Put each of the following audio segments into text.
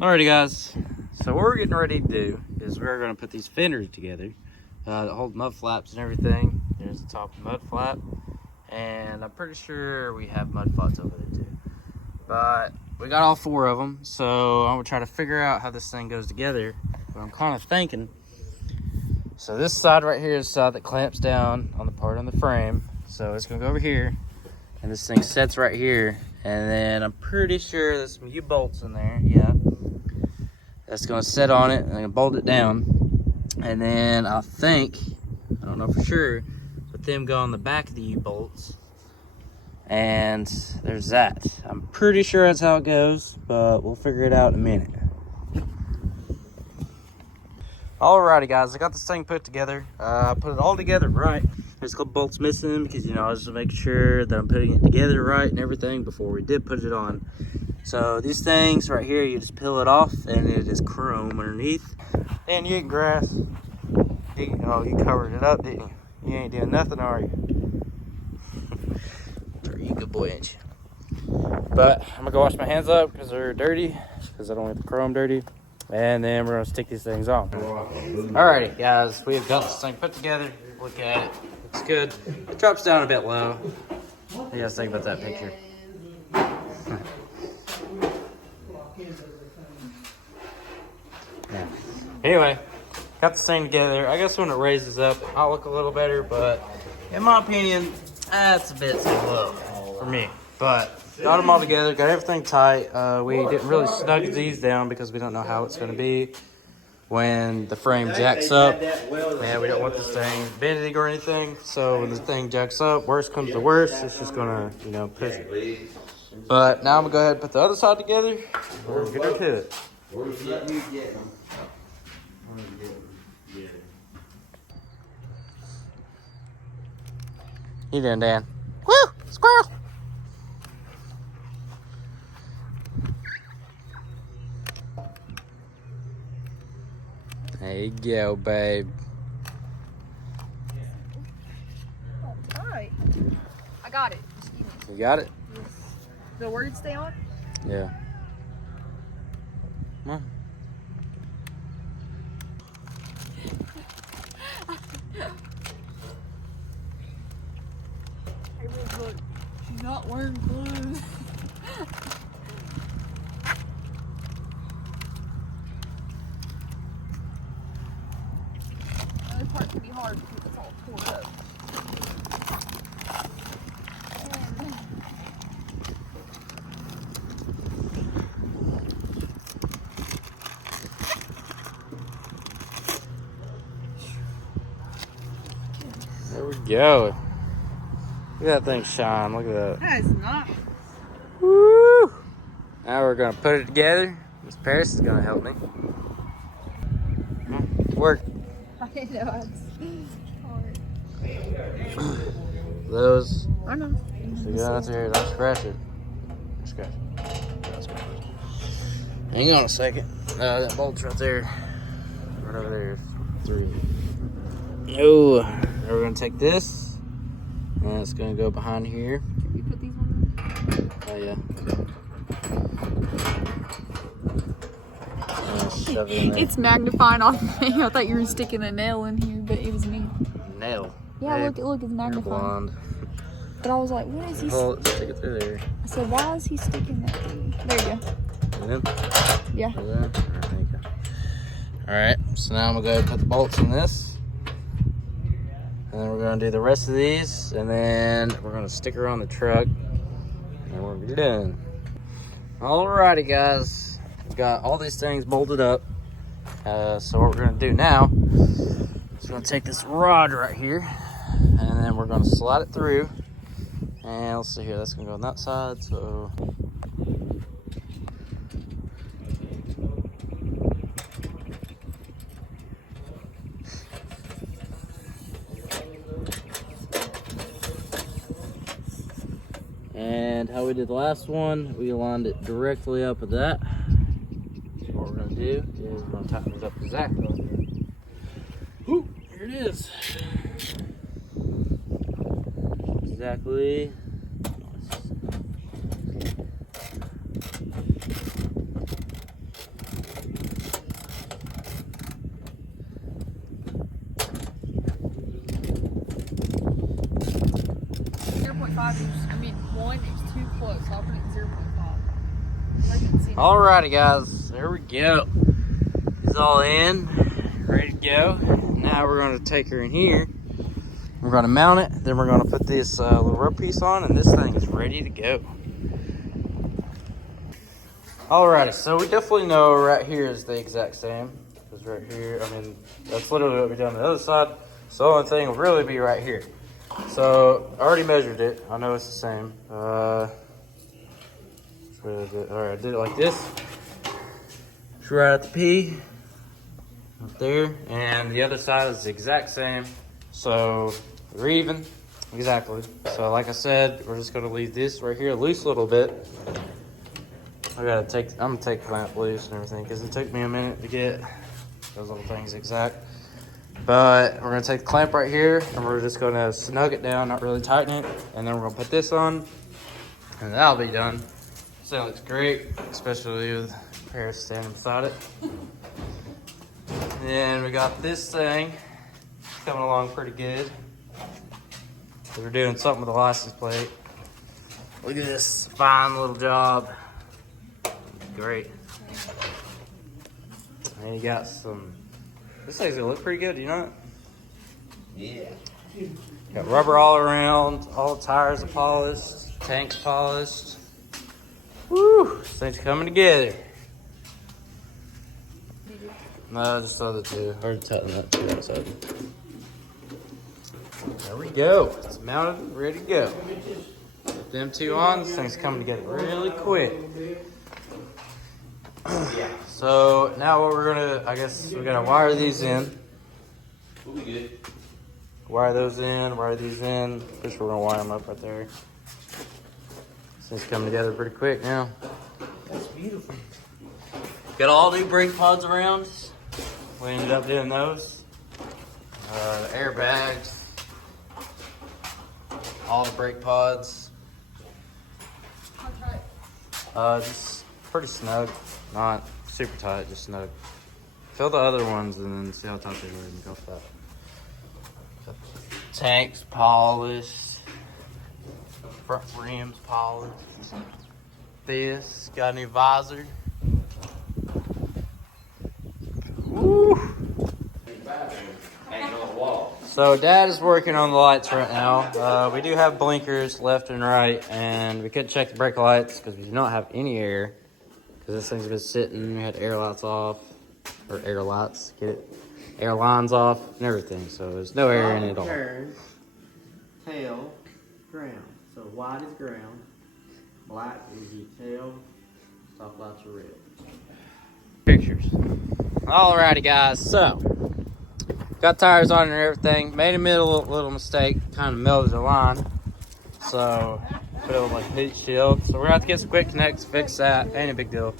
Alrighty guys, so what we're getting ready to do is we're going to put these fenders together that hold mud flaps and everything. There's the top mud flap, and I'm pretty sure we have mud flaps over there too. But we got all four of them, so I'm going to try to figure out how this thing goes together. But I'm kind of thinking, so this side right here is the side that clamps down on the part on the frame. So it's going to go over here, and this thing sets right here. And then I'm pretty sure there's some U-bolts in there, yeah. That's gonna set on it and I'm gonna bolt it down. And then I think, I don't know for sure, but them go on the back of the U-bolts. And there's that. I'm pretty sure that's how it goes, but we'll figure it out in a minute. Alrighty guys, I got this thing put together. I put it all together right. There's a couple bolts missing because, you know, I was just making sure that I'm putting it together right and everything before we did put it on. So these things right here, you just peel it off and it is chrome underneath. And you get grass. You covered it up, didn't you? You ain't doing nothing, are you? You good boy, ain't you? But I'm gonna go wash my hands up because they're dirty, because I don't want the chrome dirty. And then we're gonna stick these things on. Alrighty guys, we have got this thing put together. Look at it, looks good. It drops down a bit low. What do you guys think about that picture? Yeah. Anyway, got this thing together. I guess when it raises up, I'll look a little better, but in my opinion, that's a bit too low for me. But got them all together, got everything tight. We didn't really snug these down because we don't know how it's going to be when the frame jacks up. And we don't want this thing bending or anything. So when the thing jacks up, worst comes to worst, it's just going to, you know, push it. But now I'm going to go ahead and put the other side together. We're going to get to it. You doing, Dan? Woo! Squirrel! There you go, babe. All right. I got it. You got it? Yes. The words stay on? Yeah. Come on. Hey, look. She's not wearing clothes. The other part can be hard because it's all tore up. There we go. Look at that thing shine. Look at that. That is not. Woo! Now we're going to put it together. Miss Paris is going to help me. Work. I know it's hard. Those. I know. So get out there. Don't scratch it. Don't scratch it. Don't scratch it. Hang on a second. That bolt's right there. Right over there. 3. Oh. Now we're going to take this. And it's going to go behind here. Can we put these ones in? Oh, yeah. Shove it in there. It's magnifying on me. I thought you were sticking a nail in here, but it was me. Nail. Yeah, Babe, look, it's magnifying. blonde. But I was like, what is he? Stick it through there. I said, why is he sticking that through? There you go. And then? Yeah. Like that? There you go. Alright, so now I'm going to go ahead and put the bolts in this. And then we're going to do the rest of these. And then we're going to stick her on the truck. And we're going to be done. Alrighty, guys. We've got all these things bolted up. So what we're going to do now is going to take this rod right here. And then we're going to slide it through. And let's see here. That's going to go on that side. So... And how we did the last one, we lined it directly up with that. So what we're going to do is we're going to tighten it up exactly. Ooh, here it is. Exactly. 1 is too close, so I'll put it 0.5. I can see it. Alrighty, guys, there we go. It's all in, ready to go. Now we're going to take her in here. We're going to mount it. Then we're going to put this little rope piece on, and this thing is ready to go. Alrighty, so we definitely know right here is the exact same. Because right here, I mean, that's literally what we done on the other side. So the only thing will really be right here. So I already measured it. I know it's the same. Alright, I did it like this. It's right at the P. Up there. And the other side is the exact same. So we're even. Exactly. So like I said, we're just gonna leave this right here loose a little bit. I'm gonna take the clamp loose and everything because it took me a minute to get those little things exact. But we're gonna take the clamp right here and we're just gonna snug it down, not really tighten it. And then we're gonna put this on and that'll be done. So it looks great, especially with Paris standing beside it. And then we got this thing coming along pretty good. We're doing something with the license plate. Look at this fine little job. Great. And you got some, this thing's gonna look pretty good, you know? Yeah. Got rubber all around, all the tires are polished, tanks polished. Woo, this thing's coming together. No, just the other two. Already tightened that too outside. There we go. It's mounted, ready to go. Put them two on, this thing's coming together really quick. So now what we're gonna, I guess we're gonna wire these in. We'll be good. Wire those in, wire these in. First we're gonna wire them up right there. This thing's coming together pretty quick now. That's beautiful. Got all new brake pods around. We ended up doing those. The airbags. All the brake pods. Just pretty snug. Not super tight, just snug. Fill the other ones and then see how tight they were and go for that. Tanks polished. Front rims polished. This got a new visor. Woo! So Dad is working on the lights right now. We do have blinkers left and right, and we couldn't check the brake lights because we do not have any air. Because this thing's been sitting, we had air lights off, or air lights, get it? Air lines off and everything, so there's no air in it at all. Turn, tail, ground. So white is ground, black is your tail, stop lights are red. Pictures. Alrighty guys, so got tires on and everything. Made a little mistake, kind of melted the line. So put it with like heat shield. So we're gonna have to get some quick connects, fix that. Ain't a big deal.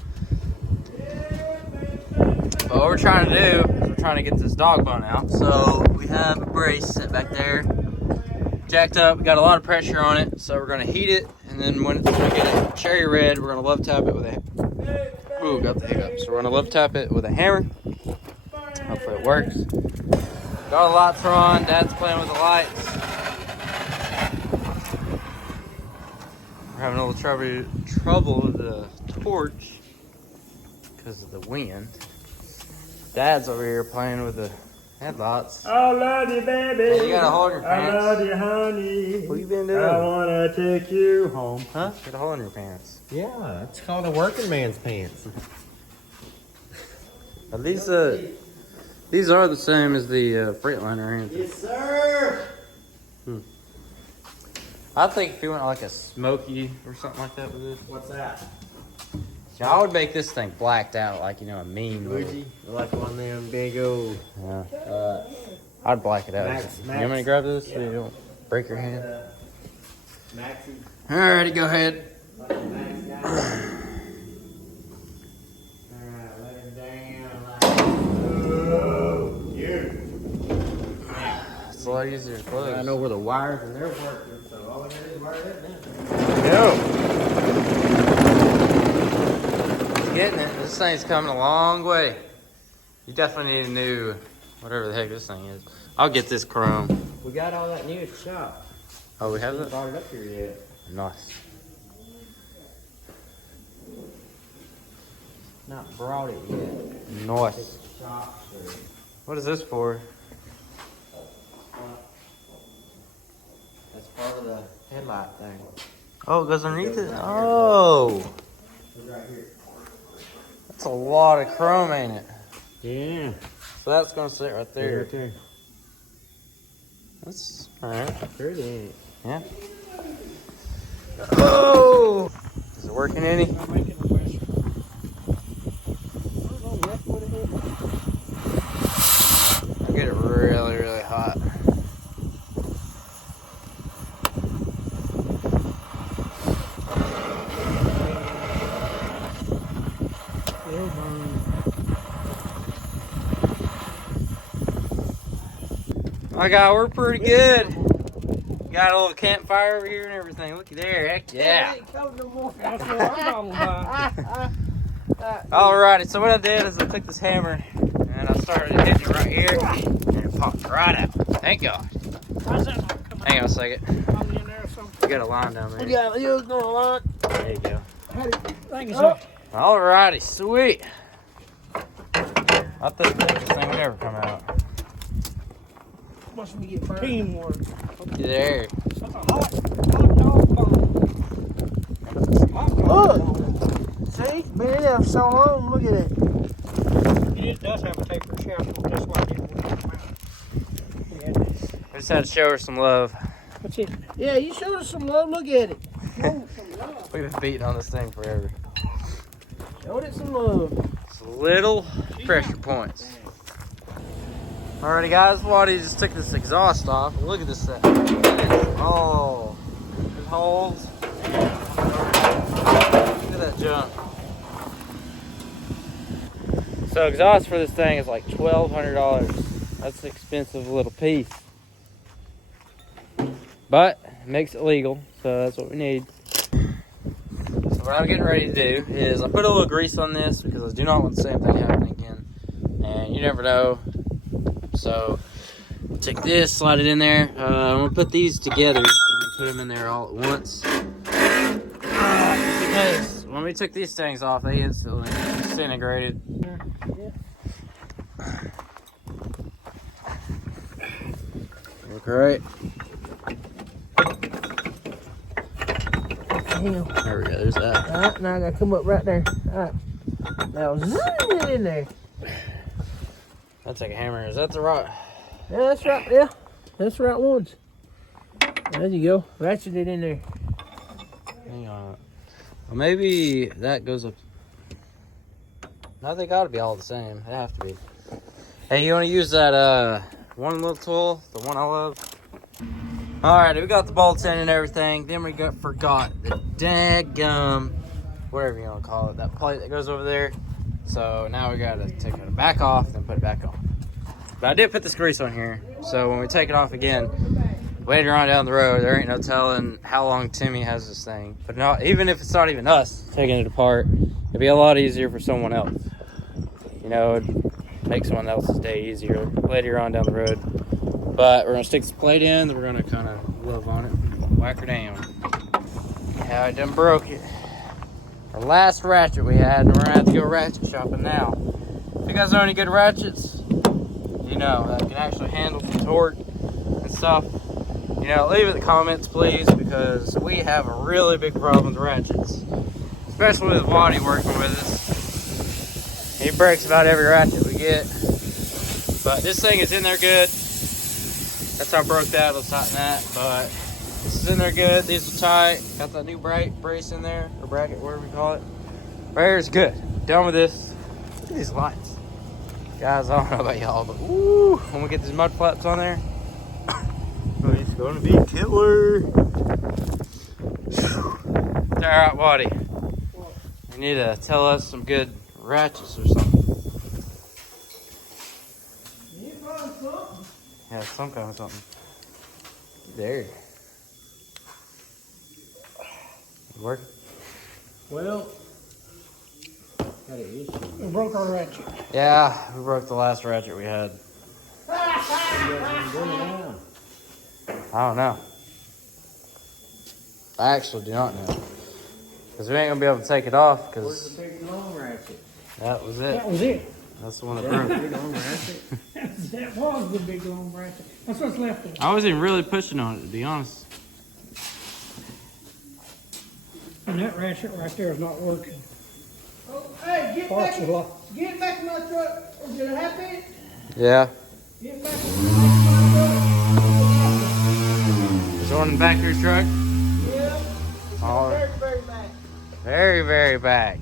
But what we're trying to do is we're trying to get this dog bone out. So we have a brace set back there, jacked up. We got a lot of pressure on it. So we're gonna heat it, and then when it's gonna get it cherry red, we're gonna love tap it with a. Ooh, got the hiccup. So we're gonna love tap it with a hammer. Hopefully it works. Got the lights on. Dad's playing with the lights. We're having a little trouble with the torch because of the wind. Dad's over here playing with the headlights. I love you, baby. Hey, you got a hole in your pants. I love you, honey. What you been doing? I want to take you home. Huh? Got a hole in your pants. Yeah, it's called a working man's pants. Are these are the same as the Freightliner, ain't they? Yes, sir. I think if you went like a smoky or something like that with this. What's that? Yeah, I would make this thing blacked out like, you know, a mean. Would you? Like one of them big old. Yeah. I'd black it out. Max. You want me to grab this so Yeah. you don't break your hand? Maxi. Alrighty, go ahead. Alright, let him down. Oh, yeah. It's a lot easier to close. I know where the wires and they're working, so all I gotta do is wire that down. There we go. It's getting it. This thing's coming a long way. You definitely need a new, whatever the heck this thing is. I'll get this chrome. We got all that new at the shop. Oh, we have Haven't it? brought it up here yet. Nice. Not brought it yet. Nice. Shop or What is this for? that's part of the headlight thing. Oh, it goes underneath it? Oh! It's right here. That's a lot of chrome, ain't it? Yeah. So that's gonna sit right there. Right there. That's alright. Pretty, ain't it? Yeah. Oh! Is it working any? I'm making a question. I don't know, that's what it is. I get it really, really hot. It'll burn. My God, we're pretty good. Got a little campfire over here and everything. Looky there, heck yeah. That's what I'm talking about. Alrighty, so what I did is I took this hammer and I started hitting it right here and it popped right out. Thank God. How's that not coming Hang on a second. coming in there or something? You got a line down there. Yeah, you was going on. There you go. Thank you, sir. Alrighty, sweet. I thought this thing would never come out. Must be getting teamwork. There. That's a hot dog bone. Look! See? Been in there for so long. Look at it. It does have a taper shaft. That's why it didn't come out. I just had to show her some love. What's it? Yeah, you showed us some love. Look at it. We've been beating on this thing forever. Showed it some love. It's little pressure points. Alrighty guys, Waddy just took this exhaust off. Look at this thing. Oh, there's holes. Look at that junk. So exhaust for this thing is like $1,200. That's an expensive little piece. But it makes it legal, so that's what we need. So what I'm getting ready to do is I put a little grease on this because I do not want the same thing happening again. And you never know. So take this, slide it in there. I'm gonna put these together and put them in there all at once. Because when we took these things off, they instantly disintegrated. Look right. There we go, there's that. Alright, now I gotta come up right there. Alright. Now zoom it in there. That's like a hammer. Is that the right? Yeah, that's right. Yeah, that's the right ones. There you go. Ratchet it in there. Hang on. Well, maybe that goes up. No, they gotta be all the same. They have to be. Hey, you wanna use that one little tool? The one I love? Alright, we got the bolts in and everything. Then we forgot the daggum, whatever you wanna call it, that plate that goes over there. So now we gotta take it back off and put it back on. But I did put this grease on here, so when we take it off again, later on down the road, there ain't no telling how long Timmy has this thing. But not, even if it's not even us taking it apart, it'd be a lot easier for someone else. You know, it'd make someone else's day easier later on down the road. But we're gonna stick this plate in, then we're gonna kind of glove on it, whack her down. Yeah, I done broke it. Our last ratchet we had, and we're gonna have to go ratchet shopping now. If you guys know any good ratchets, you know, that can actually handle some torque and stuff, you know, leave it in the comments, please, because we have a really big problem with ratchets. Especially with Waddy working with us. He breaks about every ratchet we get. But this thing is in there good. That's how I broke that, let's tighten that. But this is in there good, these are tight. Got that new brace in there, or bracket, whatever we call it. Right here is good. Done with this. Look at these lights. Guys, I don't know about y'all, but woo, when we get these mud flaps on there, oh, it's gonna be killer. Alright, Waddy. You need to tell us some good ratchets or something. You find something? Yeah, some kind of something. There. Work. Well, got an issue. We broke our ratchet. Yeah, we broke the last ratchet we had. What you guys been doing now? I don't know. I actually do not know. Because we ain't going to be able to take it off. Where's Because the big long ratchet? that was it. That was it. That's the one that Yeah, broke. big long ratchet. That was the big long bracket. That's what's left of it. I wasn't even really pushing on it, to be honest. And that ratchet right there is not working. Oh, hey, Parts are lost. get back in my truck. Is it happy? Yeah. Get back in my Is there one in the back of your truck? truck. Yeah. All right. Very, very bad. Very, very bad.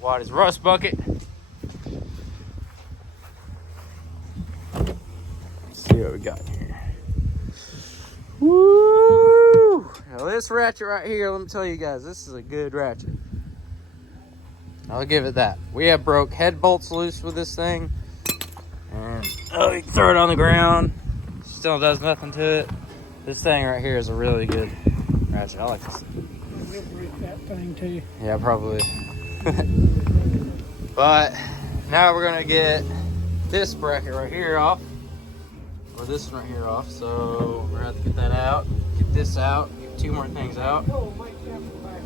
What is rust bucket? Let's see what we got here. Woo! Now this ratchet right here, let me tell you guys, this is a good ratchet. I'll give it that. We have broke head bolts loose with this thing. And oh, you can throw it on the ground. Still does nothing to it. This thing right here is a really good ratchet. I like this. We'll break that thing too. Yeah, probably. But now we're gonna get this bracket right here off, or this one right here off. So we're gonna have to get that out, get this out, get two more things out. Oh, wait, that one back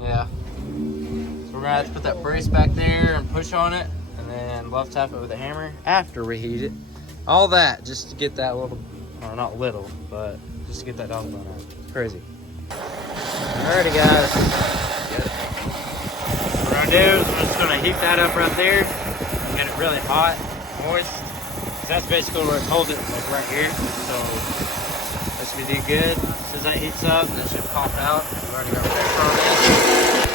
there. Yeah. So we're gonna have to put that brace back there and push on it, and then left tap it with a hammer after we heat it. All that just to get that little, or not little, but just to get that dog bone out. It's crazy. Alrighty, guys. What we're gonna do is we're just gonna heat that up right there, get it really hot, moist. 'Cause that's basically where it's holding it, like right here. So that should do good. As soon as that heats up, that should pop out. We've already got pressure on it.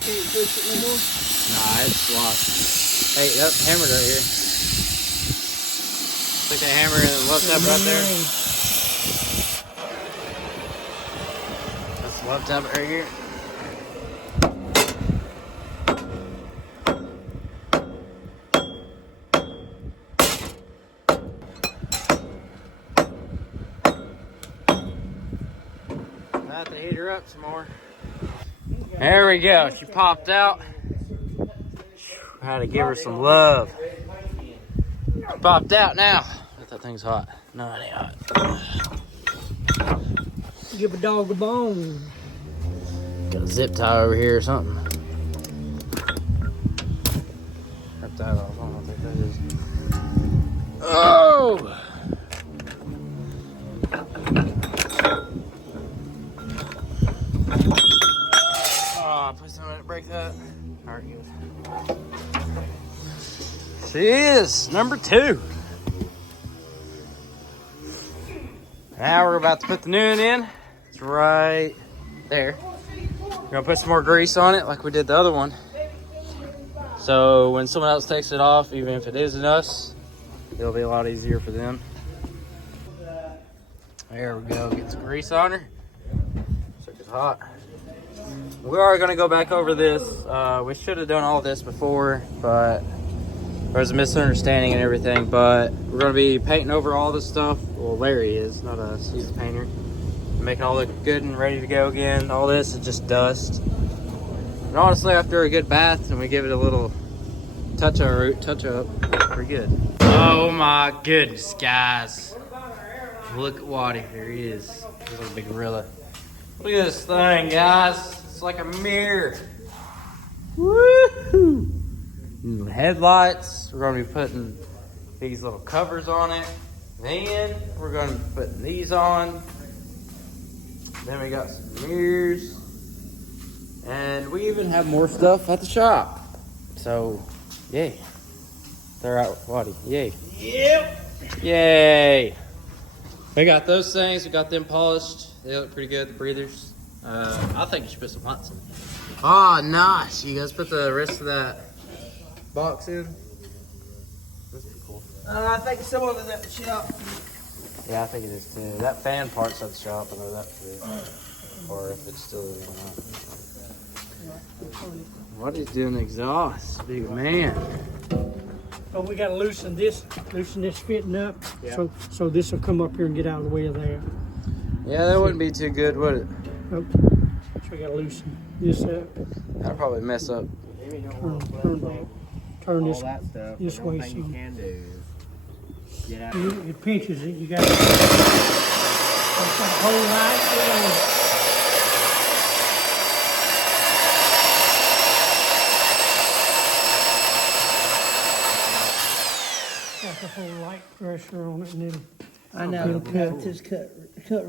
Can't push it no more. Nah, it's lost. Hey, yep, hammered right here. Stick that hammer in the left tap right there. That's the left tap right here. I have to heat her up some more. There we go. She popped out. Had to give her some love. Popped out now. That thing's hot. No, it ain't hot. Give a dog a bone. Got a zip tie over here or something. Cut that off. I don't think that is. Oh! Oh, please don't let it break that. Alright, good. She is number 2. Now we're about to put the new one in. It's right there. We're gonna put some more grease on it like we did the other one. So when someone else takes it off, even if it isn't us, it'll be a lot easier for them. There we go, get some grease on her. It's hot. We are gonna go back over this. We should have done all this before, but there was a misunderstanding and everything. But we're gonna be painting over all this stuff. Well, Larry is, not us. He's the painter. Make it all look good and ready to go again. All this is just dust. And honestly, after a good bath and we give it a little touch up, we're good. Oh my goodness, guys! Look at Waddy. There he is. He's like a big gorilla. Look at this thing, guys. It's like a mirror. Woohoo! Headlights. We're going to be putting these little covers on it. Then we're going to be putting these on. Then we got some mirrors. And we even have more stuff at the shop. So, yay. They're out, Waddy. Yay. Yep. Yay. We got those things. We got them polished. They look pretty good, the breathers. I think you should put some lights in. Oh, nice. You guys put the rest of that box in? That's pretty cool. I think some of it's at the shop. Yeah, I think it is too. That fan part's at the shop. I know that too. Or if it's still is or not. What is doing exhaust? Big man. So we gotta loosen this fitting up. Yeah. So this will come up here and get out of the way of that. Yeah, that wouldn't be too good, would it? So we gotta loosen this up. That'd probably mess up. Maybe don't Turn want to back. Turn all this that stuff. this The one way thing you some. can do is Get out. It pinches it. You got to hold right. Got the whole light pressure on it, and it'll. I know. Cut. Just cut.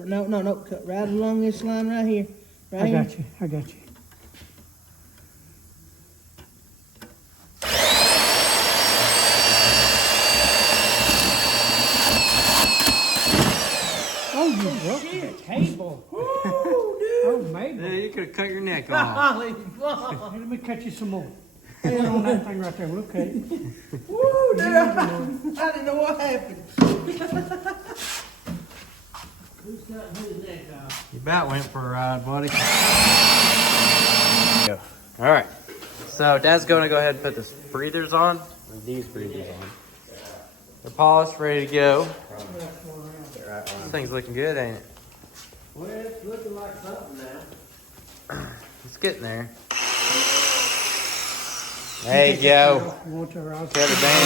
No. Cut right along this line right here. Right I here. got you. Oh, you broke the cable. Oh, maybe. Yeah, you could have cut your neck off. Golly, God. Let me cut you some more. Put on that thing right there. We'll cut it. Woo, dude, I didn't know what happened. Who's cutting whose neck off? You about went for a ride, buddy. All right. So Dad's going to go ahead and put this breathers on. Or these breathers on. They're polished, ready to go. This thing's looking good, ain't it? Well, it's looking like something now. It's getting there. There you go. Want to rouse Cut it down.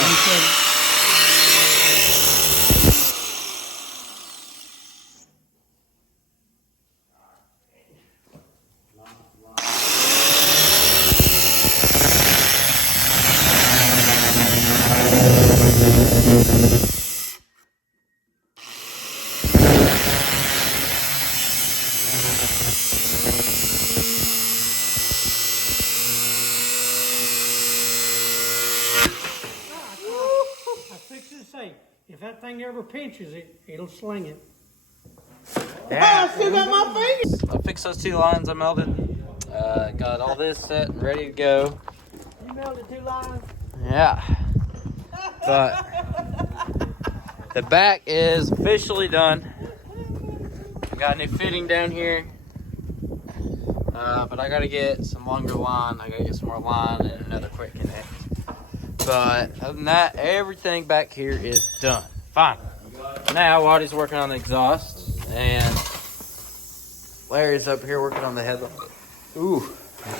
I fix it to say, if that thing ever pinches it, it'll sling it. I still got my fingers. I fixed those 2 lines I melted. Got all this set and ready to go. You melted 2 lines? Yeah. But the back is officially done. Got a new fitting down here. But I gotta get some longer line. I gotta get some more line and another quick connect. But other than that, everything back here is done. Fine. Now Waddy's working on the exhaust and Larry's up here working on the headlight. Ooh,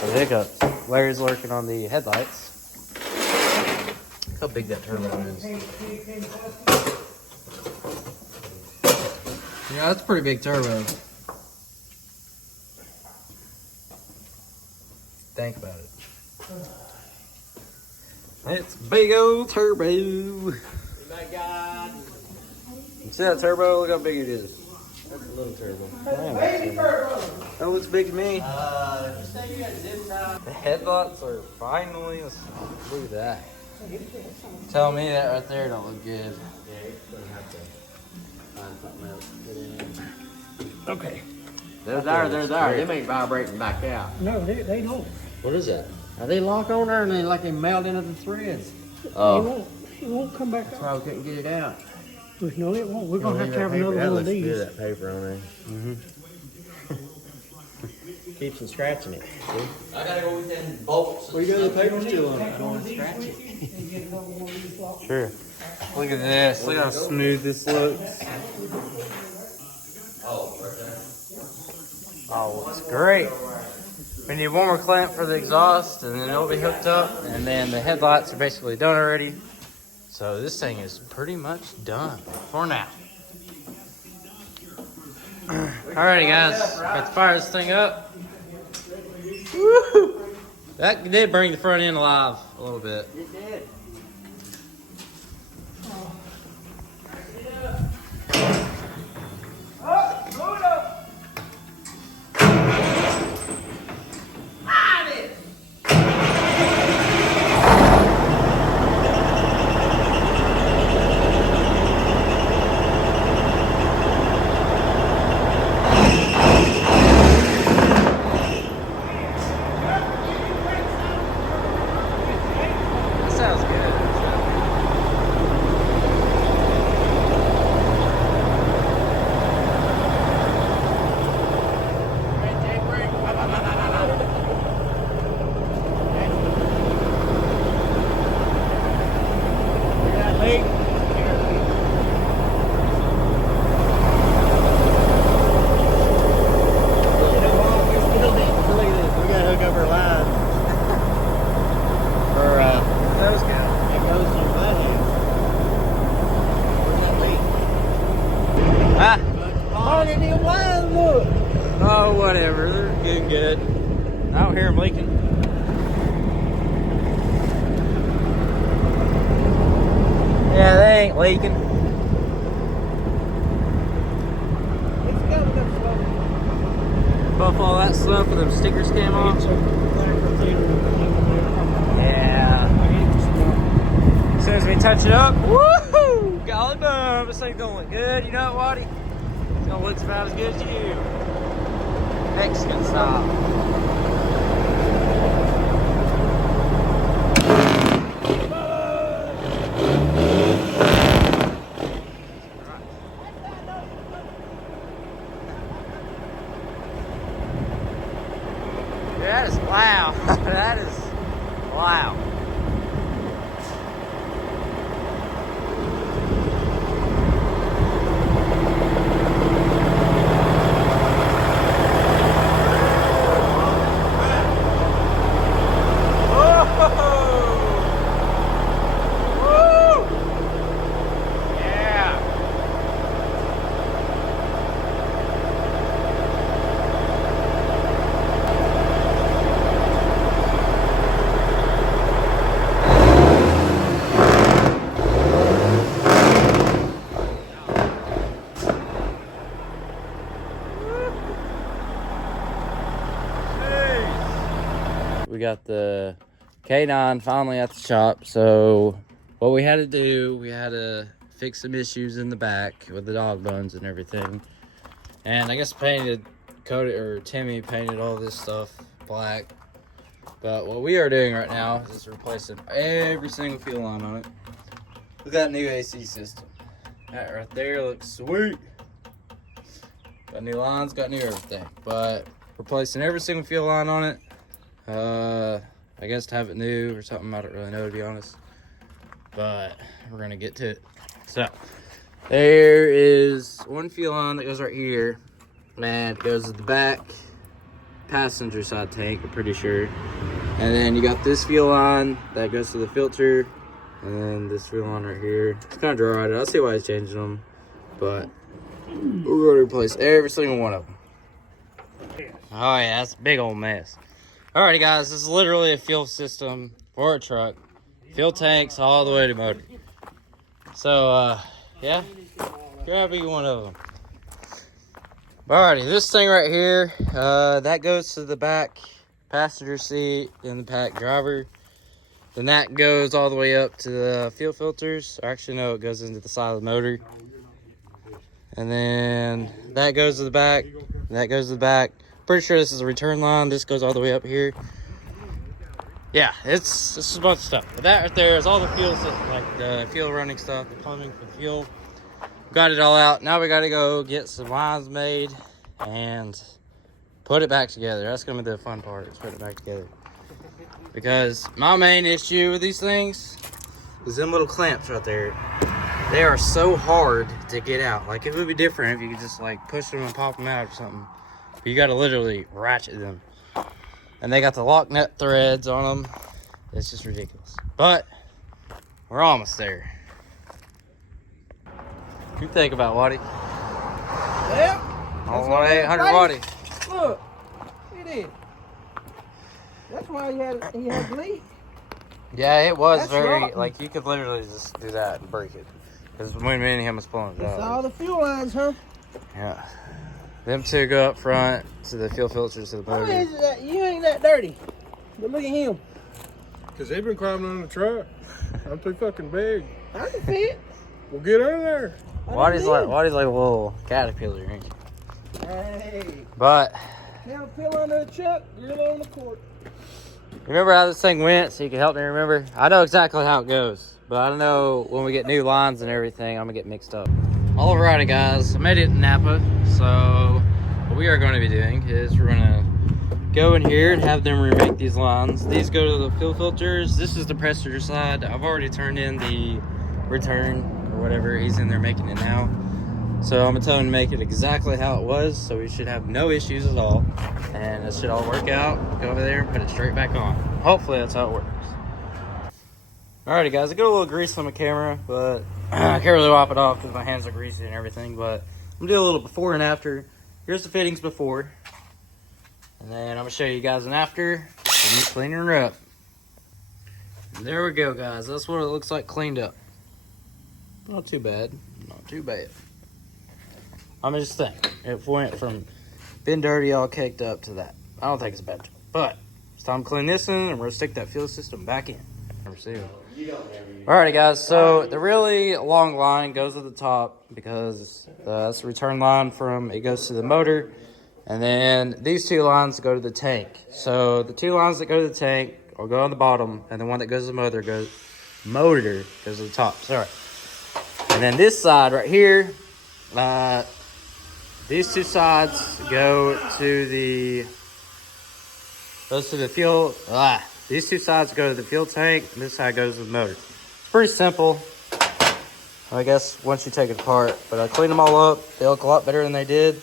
the hiccups. Larry's working on the headlights. Look how big that turbo is. Yeah, that's a pretty big turbo. Think about it. It's a big old turbo. You My God. see that turbo? Look how big it is. That's a little turbo. Baby turbo. That looks big to me. Just say you got zip tie. The headlights are finally. Look at that. Tell me that right there don't look good. Yeah, you're gonna have to find something else to put in. Okay. They're there. Them ain't vibrating back out. No, they don't. What is that? Are they lock on there and they like they meld into the threads? It won't come back That's up. why we couldn't get it out. No, it won't. We're gonna have to have another one of these. That paper on there. Keeps from scratching it. See? I gotta go with them bolts. Well, you got the paper still on it. Don't scratch it. And get another one of these locks. Sure. Look at this. Look how smooth this looks. Oh, right there. Oh, it's great. We need one more clamp for the exhaust and then it'll be hooked up. And then the headlights are basically done already. So this thing is pretty much done for now. Alrighty guys, let's fire this thing up. Woo! That did bring the front end alive a little bit. It did. That sounds good. whatever. They're doing good. I don't hear them leaking. Yeah, they ain't leaking. It's coming up slow. Buff all that stuff and them stickers came off. Yeah. As soon as we touch it up, woohoo! Golly bum, this thing's gonna look good. You know what, Waddy? It's gonna look about as good as you. Mexican style. That is wow. That is wow. We got the K9 finally at the shop. So what we had to do, we had to fix some issues in the back with the dog bones and everything. And I guess Timmy painted all this stuff black. But what we are doing right now is replacing every single fuel line on it with that new AC system. That right there looks sweet. Got new lines, got new everything. But replacing every single fuel line on it. I guess to have it new or something, I don't really know, to be honest. But we're gonna get to it. So there is one fuel line that goes right here, and it goes to the back passenger side tank, I'm pretty sure. And then you got this fuel line that goes to the filter, and then this fuel line right here. It's kind of dry. I'll see why he's changing them, but we're gonna replace every single one of them. Oh yeah, that's a big old mess. Alrighty guys, this is literally a fuel system for a truck. Fuel tanks all the way to motor. So, yeah, grab you one of them. Alrighty, this thing right here, that goes to the back passenger seat in the back driver. Then that goes all the way up to the fuel filters. Actually, no, it goes into the side of the motor. And then that goes to the back, that goes to the back. Pretty sure this is a return line. This goes all the way up here. Yeah, this is a bunch of stuff. But that right there is all the fuel stuff, like the fuel running stuff, the plumbing for the fuel. Got it all out. Now we got to go get some lines made and put it back together. That's going to be the fun part, is putting it back together. Because my main issue with these things is them little clamps right there. They are so hard to get out. Like, it would be different if you could just like push them and pop them out or something. You got to literally ratchet them. And they got the lock nut threads on them. It's just ridiculous. But we're almost there. What you think about Waddy? Yeah. All 800 Waddy. Look. It is. That's why he had leak. Yeah, it was That's very, rotten. like, you could literally just do that and break it. Because when me and him was pulling it That's all out. the fuel lines, huh? Yeah. Them two go up front to the fuel filters to the How motor. is it that you ain't that dirty? But look at him. Cause they've been climbing on the truck. I'm too fucking big. I can fit. Well, get under there. Waddy's like a little caterpillar, ain't you? Hey. But Now pill under the truck, grill on the court. remember how this thing went, so you can help me remember? I know exactly how it goes, but I don't know when we get new lines and everything, I'm gonna get mixed up. Alrighty guys, I made it in Napa, so what we are going to be doing is we're gonna go in here and have them remake these lines. These go to the fuel filters. This is the passenger side. I've already turned in the return or whatever. He's in there making it now. So I'm gonna tell him to make it exactly how it was, so we should have no issues at all. And it should all work out. Go over there and put it straight back on. Hopefully that's how it works. Alrighty guys, I got a little grease on my camera, but I can't really wipe it off because my hands are greasy and everything, but I'm gonna do a little before and after. Here's the fittings before. And then I'm gonna show you guys an after of me cleaning her up. And there we go, guys. That's what it looks like cleaned up. Not too bad. Not too bad. I'm just saying, it went from being dirty all caked up to that. I don't think it's bad. But it's time to clean this in, and we're gonna stick that fuel system back in. Alrighty, guys. So the really long line goes at the top because that's the return line from it goes to the motor, and then these two lines go to the tank. So the two lines that go to the tank will go on the bottom, and the one that goes to the motor goes to the top. Sorry. And then this side right here, these two sides go to the fuel. These two sides go to the fuel tank, and this side goes to the motor. Pretty simple, I guess, once you take it apart. But I cleaned them all up. They look a lot better than they did,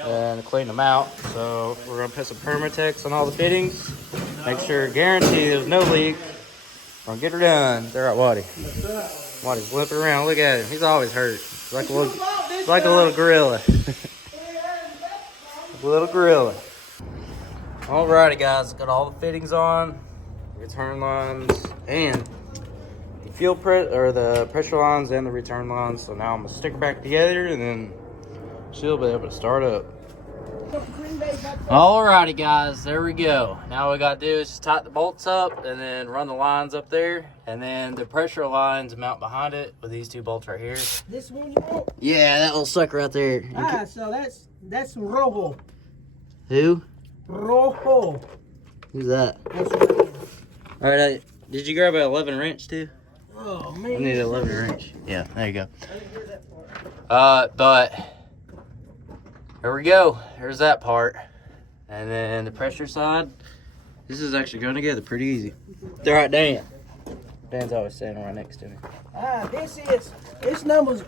and I cleaned them out. So we're gonna put some Permatex on all the fittings. Make sure, guarantee there's no leak. We're gonna get her done. They're at Waddy. Waddy's limping around. Look at him. He's always hurt. It's like a little gorilla. Little gorilla. Alrighty, guys, got all the fittings on, return lines, and the the pressure lines and the return lines. So now I'm gonna stick it back together, and then she'll be able to start up. Alrighty, guys, there we go. Now what we gotta do is just tighten the bolts up, and then run the lines up there, and then the pressure lines mount behind it with these two bolts right here. This one you want? Yeah, that little sucker right there. So that's Rojo. Who? Rojo. Who's that? That's right. All right, did you grab an 11 wrench too? Oh I man. need an 11 wrench. Yeah, there you go. But there we go. There's that part. And then the pressure side, this is actually going together pretty easy. They're right, Dan. Dan's always standing right next to me. This number's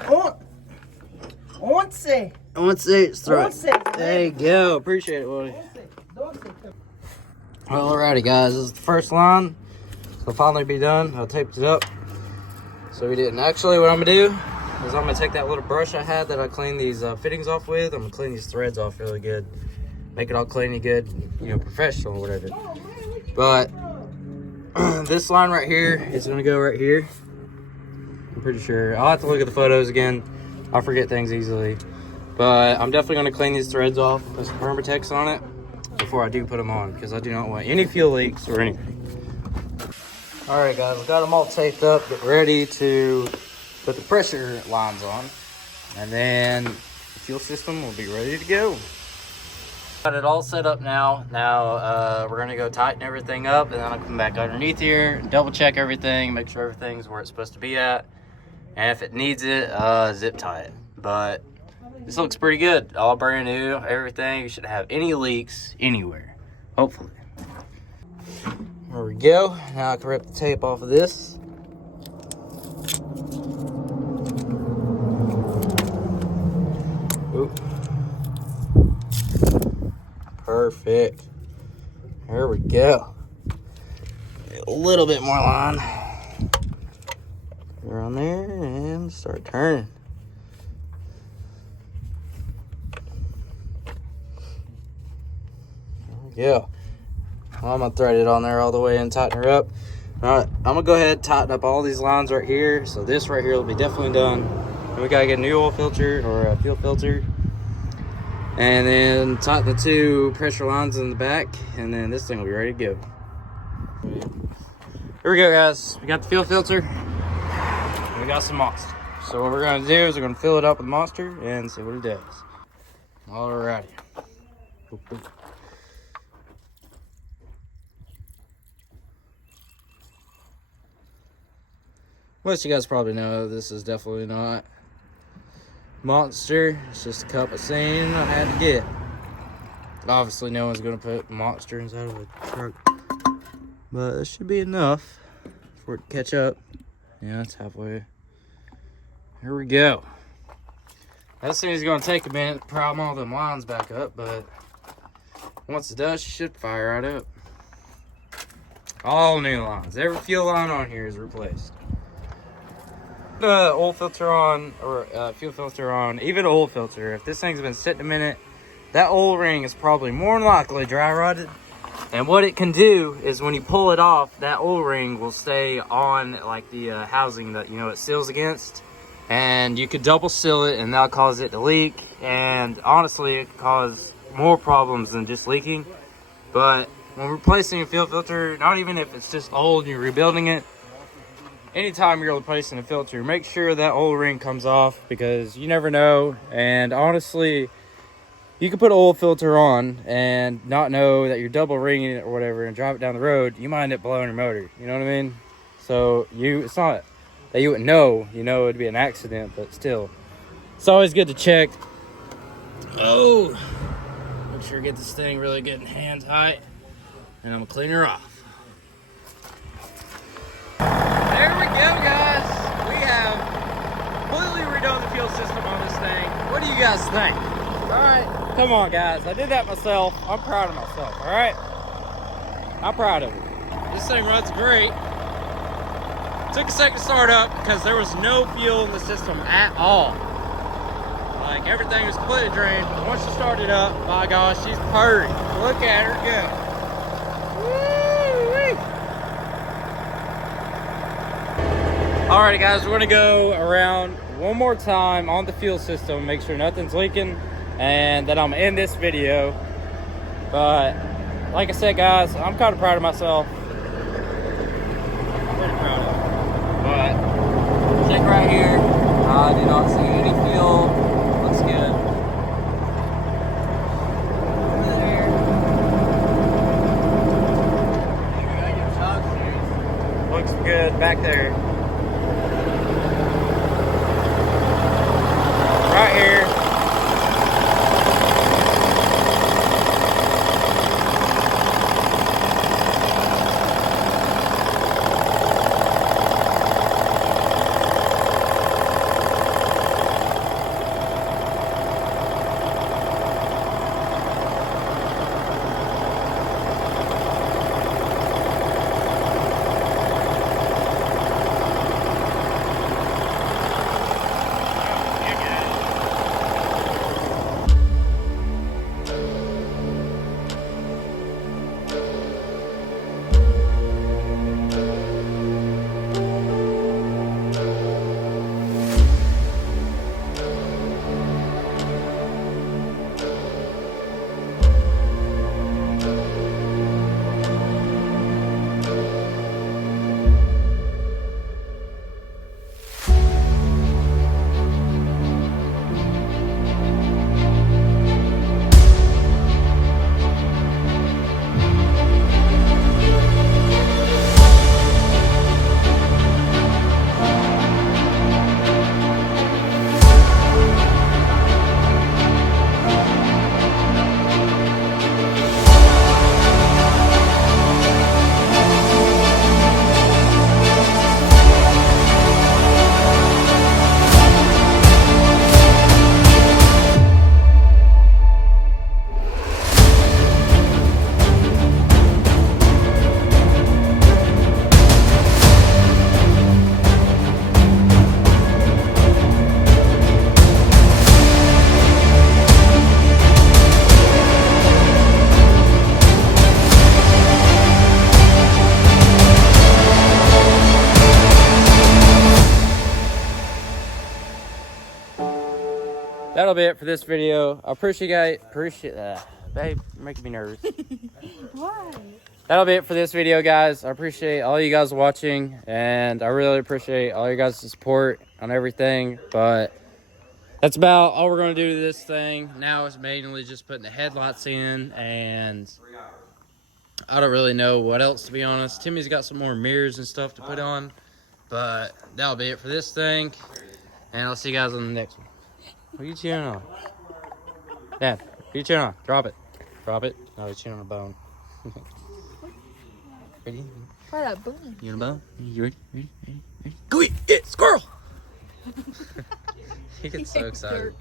once. It's right. There you go. Appreciate it, Woody. Alrighty, guys, this is the first line. It'll finally be done. I taped it up so we didn't. Actually, what I'm gonna do is I'm gonna take that little brush I had that I cleaned these fittings off with. I'm gonna clean these threads off really good, make it all clean and good, professional or whatever. But this line right here is gonna go right here. I'm pretty sure. I'll have to look at the photos again. I forget things easily, but I'm definitely gonna clean these threads off, put some Permatex on it before I do put them on, because I do not want any fuel leaks or anything. Alright, guys, I've got them all taped up, get ready to put the pressure lines on, and then the fuel system will be ready to go. Got it all set up now. Now we're gonna go tighten everything up, and then I'll come back underneath here, double check everything, make sure everything's where it's supposed to be at, and if it needs it, zip tie it. But this looks pretty good, all brand new, everything. You shouldn't have any leaks anywhere, hopefully. There we go. Now I can rip the tape off of this. Oop. Perfect. There we go. A little bit more line. Put her on there and start turning. Yeah, well, I'm gonna thread it on there all the way and tighten her up. All right, I'm gonna go ahead and tighten up all these lines right here. So this right here will be definitely done. And we gotta get a new oil filter or a fuel filter, and then tighten the two pressure lines in the back, and then this thing will be ready to go. Here we go, guys. We got the fuel filter, and we got some Monster. So what we're gonna do is we're gonna fill it up with Monster and see what it does. Alrighty. Most of you guys probably know this is definitely not Monster. It's just a cup of sand I had to get. Obviously, no one's going to put Monster inside of a truck, but it should be enough for it to catch up. Yeah, it's halfway. Here we go. That thing's going to take a minute to prime all them lines back up, but once it does, she should fire right up. All new lines. Every fuel line on here is replaced. Oil filter on, or fuel filter on, even oil filter. If this thing's been sitting a minute that O-ring is probably more than likely dry rotted. And what it can do is when you pull it off, that O-ring will stay on like the housing that, you know, it seals against. And you could double seal it and that'll cause it to leak. And honestly, it could cause more problems than just leaking. But when replacing a fuel filter, not even if it's just old and you're rebuilding it, anytime you're replacing a filter, make sure that O-ring comes off, because you never know. And honestly, you can put an oil filter on and not know that you're double ringing it or whatever and drive it down the road. You might end up blowing your motor. You know what I mean? So it's not that you wouldn't know. You know it'd be an accident, but still, it's always good to check. Oh, make sure to get this thing really good and hand tight, and I'm gonna clean her off. There we go, guys. We have completely redone the fuel system on this thing. What do you guys think? All right, come on, guys. I did that myself. I'm proud of myself, all right? I'm proud of it. This thing runs great. Took a second to start up because there was no fuel in the system at all. Like, everything was completely drained. But once you start it up, my gosh, she's purring. Look at her go. Woo-wee. Alrighty, guys, we're gonna go around one more time on the fuel system, make sure nothing's leaking, and then I'm gonna end this video. But like I said, guys, I'm kind of proud of myself. Pretty proud of it. But check right here. I do not see any fuel. Looks good. Looks good back there. Right here. That'll be it for this video. I appreciate babe, you're making me nervous. Why? That'll be it for this video, guys. I appreciate all you guys watching, and I really appreciate all you guys' support on everything. But that's about all we're going to do to this thing. Now it's mainly just putting the headlights in, and I don't really know what else, to be honest. Timmy's got some more mirrors and stuff to put on, but that'll be it for this thing, and I'll see you guys on the next one. What are you cheering on? Dad, what are you cheering on? Drop it. Drop it. No, he's cheering on a bone. Ready? Why that boom? You on a bone? You ready? Ready? Ready? Ready? Go eat it! Squirrel! He gets so excited.